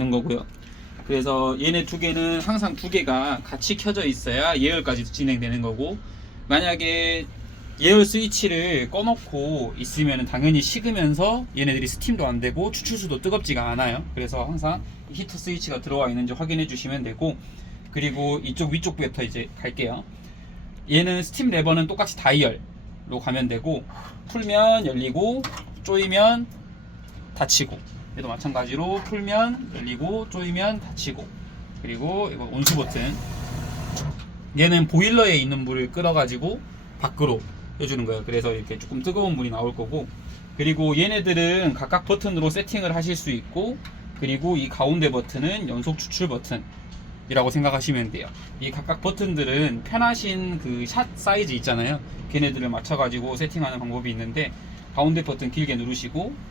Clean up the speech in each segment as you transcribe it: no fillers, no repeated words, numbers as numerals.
있는 거고요. 그래서 얘네 두 개는 항상 두 개가 같이 켜져 있어야 예열까지 진행되는 거고, 만약에 예열 스위치를 꺼놓고 있으면 당연히 식으면서 얘네들이 스팀도 안 되고 추출수도 뜨겁지가 않아요. 그래서 항상 히터 스위치가 들어와 있는지 확인해 주시면 되고, 그리고 이쪽 위쪽부터 이제 갈게요. 얘는 스팀 레버는 똑같이 다이얼로 가면 되고, 풀면 열리고 조이면 닫히고, 얘도 마찬가지로 풀면 열리고 조이면 닫히고, 그리고 이거 온수 버튼, 얘는 보일러에 있는 물을 끌어가지고 밖으로 해주는 거예요. 그래서 이렇게 조금 뜨거운 물이 나올 거고, 그리고 얘네들은 각각 버튼으로 세팅을 하실 수 있고, 그리고 이 가운데 버튼은 연속 추출 버튼이라고 생각하시면 돼요. 이 각각 버튼들은 편하신 그 샷 사이즈 있잖아요. 걔네들을 맞춰가지고 세팅하는 방법이 있는데, 가운데 버튼 길게 누르시고,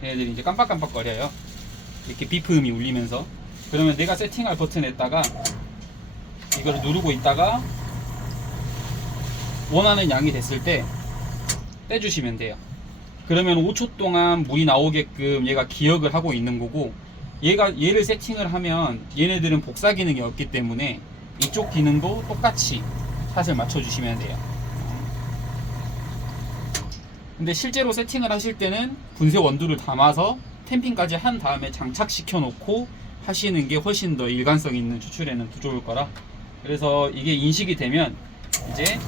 얘네들이 이제 깜빡깜빡 거려요. 이렇게 비프음이 울리면서. 그러면 내가 세팅할 버튼에다가 이걸 누르고 있다가 원하는 양이 됐을 때 떼주시면 돼요. 그러면 5초 동안 물이 나오게끔 얘가 기억을 하고 있는 거고, 얘를 세팅을 하면 얘네들은 복사 기능이 없기 때문에 이쪽 기능도 똑같이 샷을 맞춰주시면 돼요. 근데 실제로 세팅을 하실 때는 분쇄 원두를 담아서 탬핑까지 한 다음에 장착시켜 놓고 하시는 게 훨씬 더 일관성 있는 추출에는 더 좋을 거라. 그래서 이게 인식이 되면 이제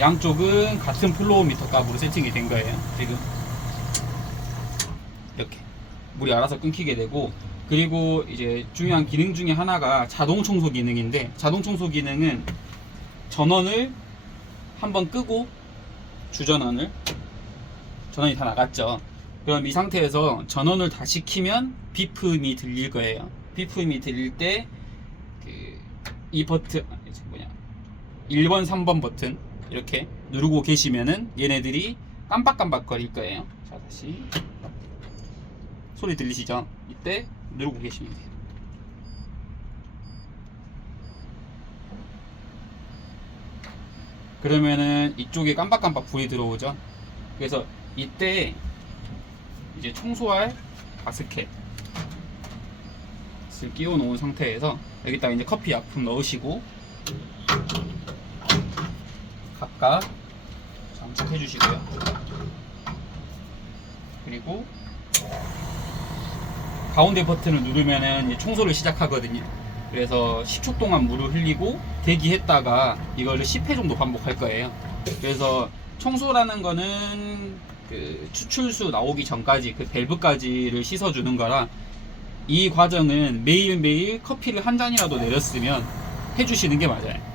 양쪽은 같은 플로우 미터 값으로 세팅이 된 거예요. 지금 이렇게 물이 알아서 끊기게 되고, 그리고 이제 중요한 기능 중에 하나가 자동 청소 기능인데, 자동 청소 기능은 전원을 한번 끄고 전원이 다 나갔죠. 그럼 이 상태에서 전원을 다시 키면 비프음이 들릴 거예요. 비프음이 들릴 때 이 버튼 1번 3번 버튼 이렇게 누르고 계시면은 얘네들이 깜빡깜빡 거릴 거예요. 자, 다시 소리 들리시죠? 이때 누르고 계시면 돼요. 그러면은 이쪽에 깜빡깜빡 불이 들어오죠. 그래서 이때 이제 청소할 가스켓을 끼워 놓은 상태에서 여기다가 이제 커피 약품 넣으시고 각각 장착해 주시고요. 그리고 가운데 버튼을 누르면은 이제 청소를 시작하거든요. 그래서 10초 동안 물을 흘리고 대기했다가 이거를 10회 정도 반복할 거예요. 그래서 청소라는 거는 그 추출수 나오기 전까지 그 밸브까지를 씻어주는 거라, 이 과정은 매일매일 커피를 한 잔이라도 내렸으면 해주시는 게 맞아요.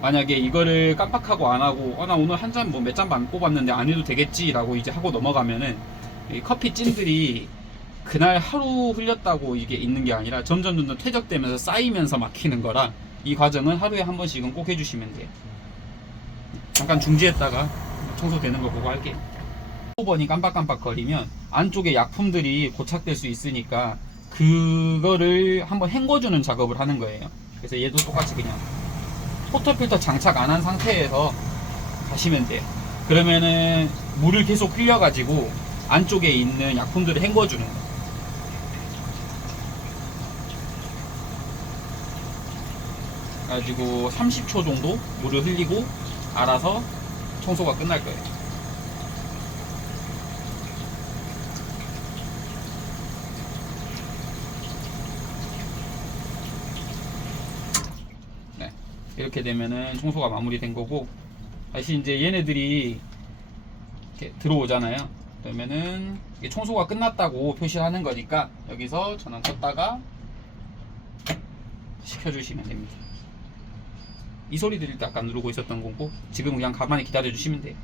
만약에 이거를 깜빡하고 안 하고 나 오늘 한 잔 뭐 몇 잔 반 뽑았는데 안 해도 되겠지 라고 이제 하고 넘어가면은 이 커피 찐들이 그날 하루 흘렸다고 이게 있는 게 아니라 점점 퇴적되면서 쌓이면서 막히는 거라, 이 과정은 하루에 한 번씩은 꼭 해주시면 돼요. 잠깐 중지했다가 청소되는 거 보고 할게요. 5번이 깜빡깜빡 거리면 안쪽에 약품들이 고착될 수 있으니까 그거를 한번 헹궈주는 작업을 하는 거예요. 그래서 얘도 똑같이 그냥 포터필터 장착 안 한 상태에서 가시면 돼요. 그러면은 물을 계속 흘려가지고 안쪽에 있는 약품들을 헹궈주는 거예요. 그래가지고 30초 정도 물을 흘리고 알아서 청소가 끝날 거예요. 네, 이렇게 되면은 청소가 마무리된 거고, 다시 이제 얘네들이 이렇게 들어오잖아요. 그러면은 이게 청소가 끝났다고 표시하는 거니까 여기서 전원 껐다가 시켜주시면 됩니다. 이 소리 들릴 때 아까 누르고 있었던 거고, 지금 그냥 가만히 기다려 주시면 돼요.